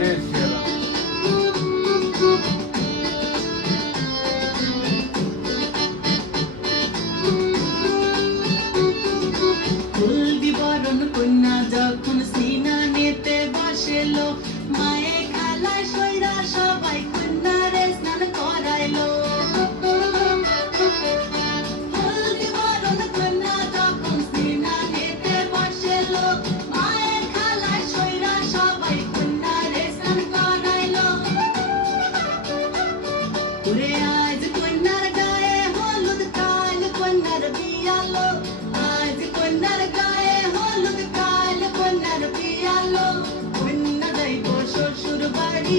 Sierra. ফুল বিবরণ কন্যা যখন সিনা নেতে বসেলো, মায়ে খালায় সইরা সবাই কন্যারে স্নান করাইলো। ফুল বিবরণ কন্যা যখন সিনা নেতে বসেলো, মায়ে খালায় সইরা সবাই কন্যারে স্নান করাইলো। ওরে আজ কন্যার গায়ে হলুদ, কাল কন্যার বিয়ালো। আজ কন্যার গায়ে হলুদ, কাল কন্যার বিয়ালো। কন্যা যাইব শ্বশুর বাড়ি।